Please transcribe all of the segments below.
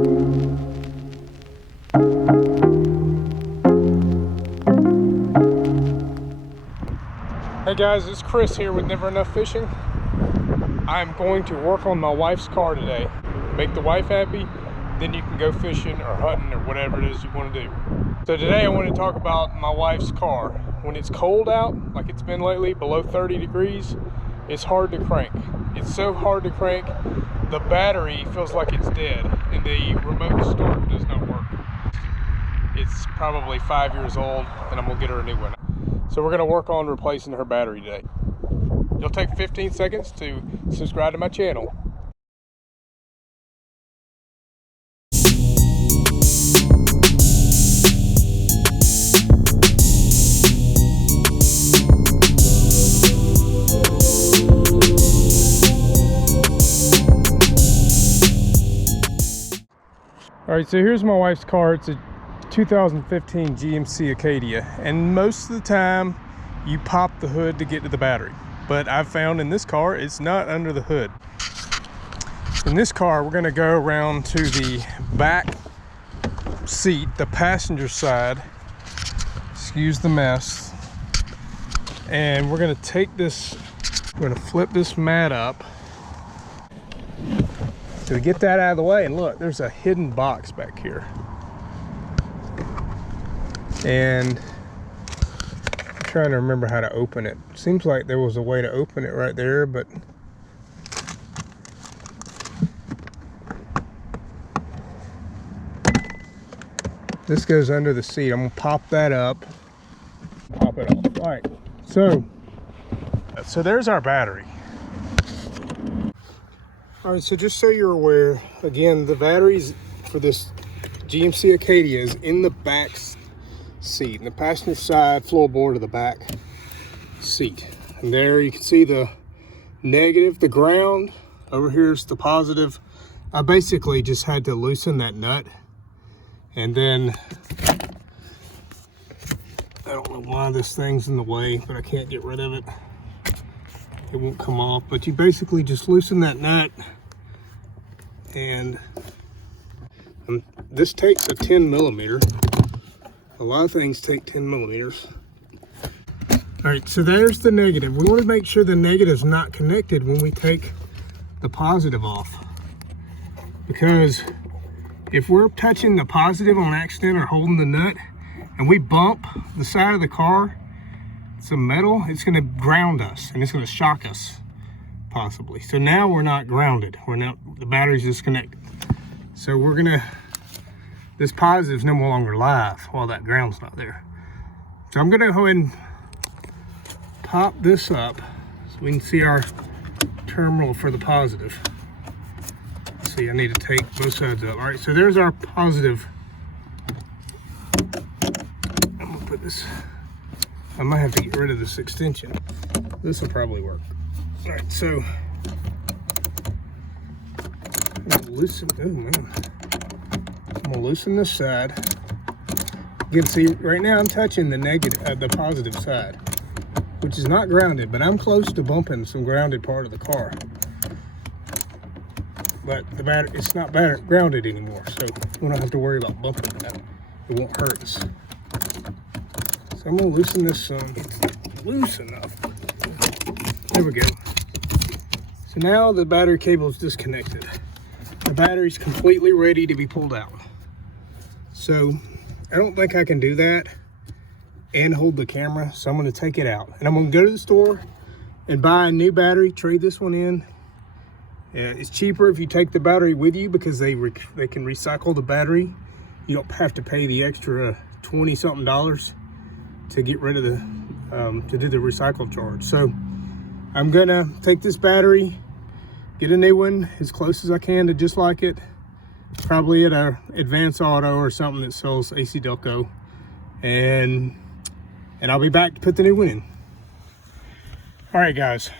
Hey guys, it's Chris here with Never Enough Fishing. I'm going to work on my wife's car today. Make the wife happy, then you can go fishing or hunting or whatever it is you want to do. So today I want to talk about my wife's car. When it's cold out, like it's been lately, below 30 degrees, it's hard to crank. It's so hard to crank, the battery feels like it's dead and the remote start does not work. It's probably 5 years old and I'm gonna get her a new one. So we're gonna work on replacing her battery today. It'll take 15 seconds to subscribe to my channel. All right, so here's my wife's car. It's a 2015 GMC Acadia, and most of the time you pop the hood to get to the battery, but I've found in this car it's not under the hood. In this car we're going to go around to the back seat, the passenger side, excuse the mess, and we're going to take this, we're going to flip this mat up to get that out of the way. And look, there's a hidden box back here. And I'm trying to remember how to open it. Seems like there was a way to open it right there, but this goes under the seat. I'm gonna pop that up, pop it off. All right, so there's our battery. All right, so just so you're aware, again, the batteries for this GMC Acadia is in the back seat, in the passenger side floorboard of the back seat. And there you can see the negative, the ground. Over here's the positive. I basically just had to loosen that nut, and then I don't know why this thing's in the way, but I can't get rid of it. It won't come off, but you basically just loosen that nut, and this takes a 10 millimeter. A lot of things take 10 millimeters. All right, so there's the negative. We want to make sure the negative's not connected when we take the positive off, because if we're touching the positive on accident or holding the nut and we bump the side of the car, some metal, it's going to ground us and it's going to shock us possibly. So now we're not grounded, the battery's disconnected. So we're gonna, this positive's no longer live while that ground's not there. So I'm gonna go ahead and pop this up so we can see our terminal for the positive. Let's see, I need to take both sides up. All right, so there's our positive. I'm gonna put this, I might have to get rid of this extension. This will probably work. All right, so I'm gonna loosen, oh man. I'm gonna loosen this side. You can see right now I'm touching the negative, the positive side, which is not grounded, but I'm close to bumping some grounded part of the car. But the battery, it's not grounded anymore, so we don't have to worry about bumping that. It won't hurt us. So I'm gonna loosen this some, loose enough. There we go. So now the battery cable is disconnected. The battery's completely ready to be pulled out. So I don't think I can do that and hold the camera, so I'm gonna take it out. And I'm gonna go to the store and buy a new battery, trade this one in. It's cheaper if you take the battery with you because they can recycle the battery. You don't have to pay the extra $20-something to get rid of the, to do the recycle charge. So I'm gonna take this battery, get a new one as close as I can to just like it, probably at a Advance Auto or something that sells AC Delco, and I'll be back to put the new one in. All right, guys,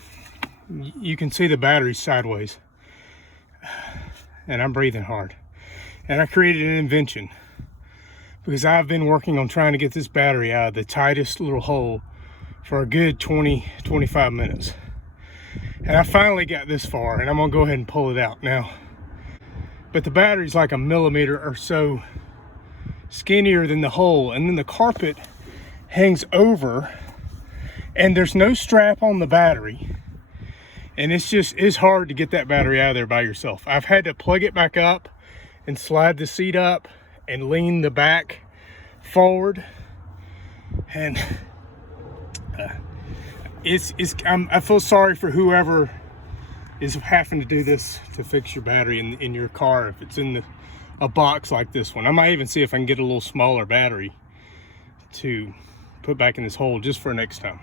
you can see the battery sideways, and I'm breathing hard. And I created an invention because I've been working on trying to get this battery out of the tightest little hole for a good 20-25 minutes. And I finally got this far, and I'm gonna go ahead and pull it out. Now, but the battery's like a millimeter or so skinnier than the hole, and then the carpet hangs over and there's no strap on the battery, and it's hard to get that battery out of there by yourself. I've had to plug it back up and slide the seat up and lean the back forward, and I feel sorry for whoever is having to do this to fix your battery in your car if it's in a box like this one. I might even see if I can get a little smaller battery to put back in this hole just for next time.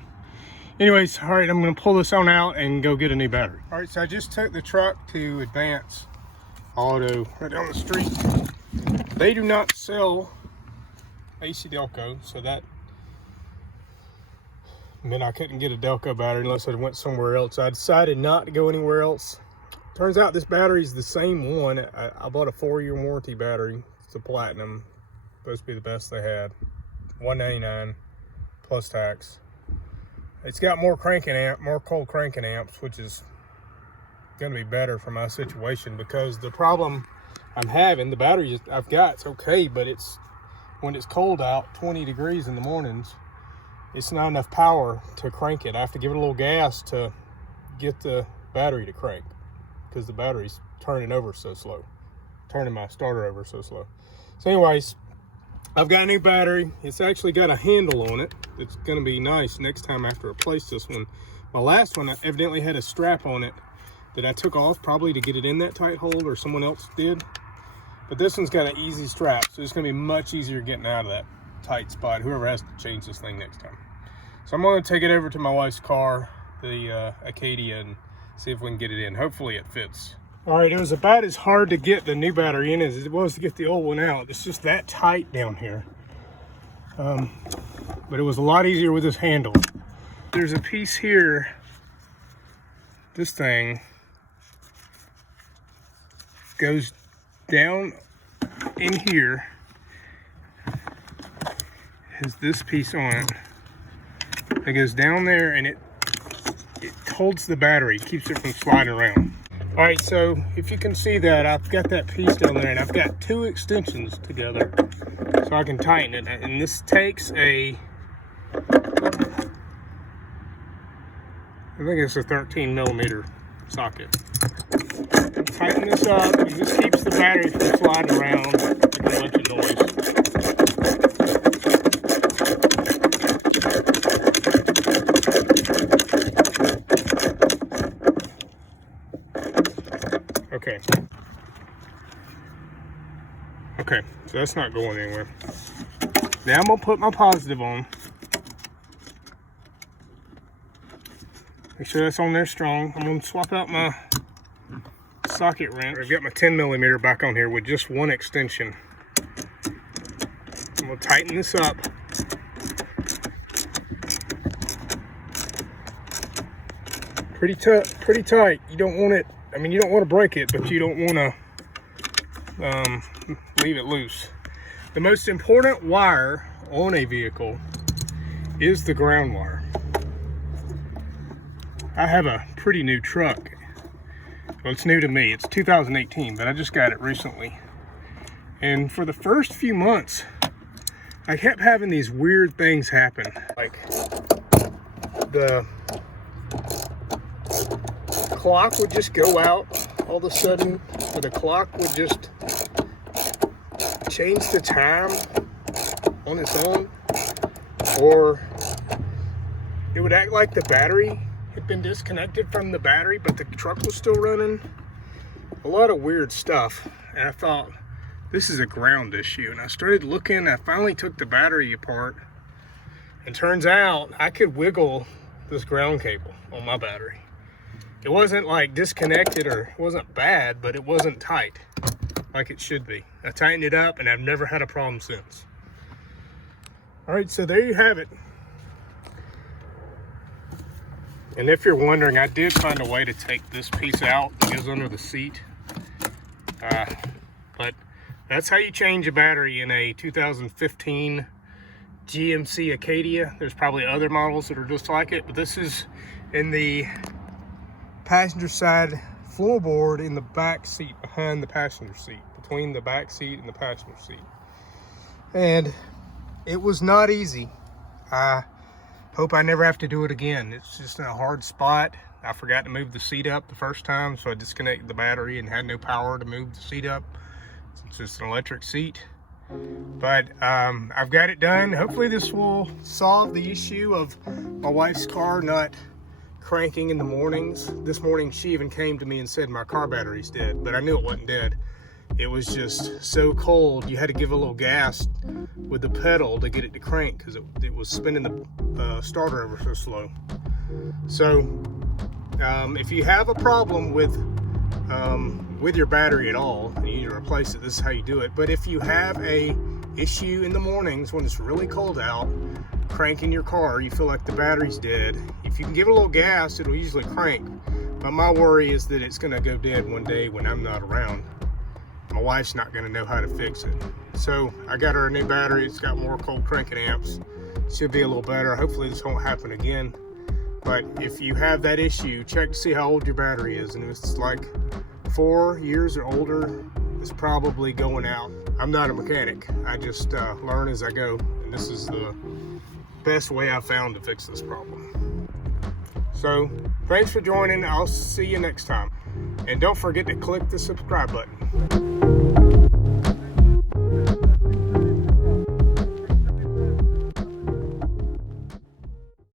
Anyways, all right, I'm gonna pull this on out and go get a new battery. All right, so I just took the truck to Advance Auto right down the street. They do not sell AC Delco, so that meant I couldn't get a Delco battery unless I went somewhere else. I decided not to go anywhere else. Turns out this battery is the same one. I bought a 4-year warranty battery. It's a platinum, supposed to be the best they had. $199 plus tax. It's got more cold cranking amps, which is going to be better for my situation, because the problem I'm having, the battery I've got, it's okay, but when it's cold out, 20 degrees in the mornings, it's not enough power to crank it. I have to give it a little gas to get the battery to crank, because the battery's turning my starter over so slow. So anyways, I've got a new battery. It's actually got a handle on it. It's going to be nice next time after I replace this one. My last one evidently had a strap on it that I took off, probably to get it in that tight hole, or someone else did. But this one's got an easy strap, so it's going to be much easier getting out of that tight spot, whoever has to change this thing next time. So I'm going to take it over to my wife's car, the Acadia, and see if we can get it in. Hopefully it fits. All right, it was about as hard to get the new battery in as it was to get the old one out. It's just that tight down here. But it was a lot easier with this handle. There's a piece here. This thing goes down in here. Has this piece on it. It goes down there, and it holds the battery, keeps it from sliding around. All right, so if you can see that, I've got that piece down there, and I've got 2 extensions together so I can tighten it. And this takes I think it's a 13 millimeter socket. Tighten this up, and this keeps the battery from sliding around, making a bunch of noise. Okay, so that's not going anywhere. Now I'm gonna put my positive on. Make sure that's on there strong. I'm gonna swap out my socket wrench. I've got my 10 millimeter back on here with just 1 extension. I'm gonna tighten this up. Pretty tight. You don't want it, you don't want to break it, but you don't want to leave it loose. The most important wire on a vehicle is the ground wire. I have a pretty new truck. Well, it's new to me. It's 2018, but I just got it recently. And for the first few months, I kept having these weird things happen. Like the clock would just go out all of a sudden, or the clock would just change the time on its own, or it would act like the battery had been disconnected from the battery, but the truck was still running. A lot of weird stuff. And I thought, this is a ground issue. And I started looking. I finally took the battery apart, and turns out I could wiggle this ground cable on my battery. It wasn't like disconnected, or it wasn't bad, but it wasn't tight like it should be. I tightened it up, and I've never had a problem since. All right, so there you have it. And if you're wondering, I did find a way to take this piece out. It goes under the seat. But that's how you change a battery in a 2015 GMC Acadia. There's probably other models that are just like it, but this is in the passenger side floorboard in the back seat behind the passenger seat. between the back seat and the passenger seat. And it was not easy. I hope I never have to do it again. It's just in a hard spot. I forgot to move the seat up the first time, so I disconnected the battery and had no power to move the seat up. It's just an electric seat. But I've got it done. Hopefully this will solve the issue of my wife's car not cranking in the mornings. This morning she even came to me and said my car battery's dead, but I knew it wasn't dead. It was just so cold. You had to give a little gas with the pedal to get it to crank because it was spinning the starter over so slow. So if you have a problem with your battery at all and you need to replace it, this is how you do it. But if you have a issue in the mornings when it's really cold out, cranking your car, you feel like the battery's dead, if you can give it a little gas, it'll usually crank. But my worry is that it's gonna go dead one day when I'm not around. My wife's not gonna know how to fix it. So I got her a new battery. It's got more cold cranking amps. Should be a little better. Hopefully this won't happen again. But if you have that issue, check to see how old your battery is. And if it's like 4 years or older, it's probably going out. I'm not a mechanic. I just learn as I go. And this is the best way I've found to fix this problem. So thanks for joining. I'll see you next time. And don't forget to click the subscribe button.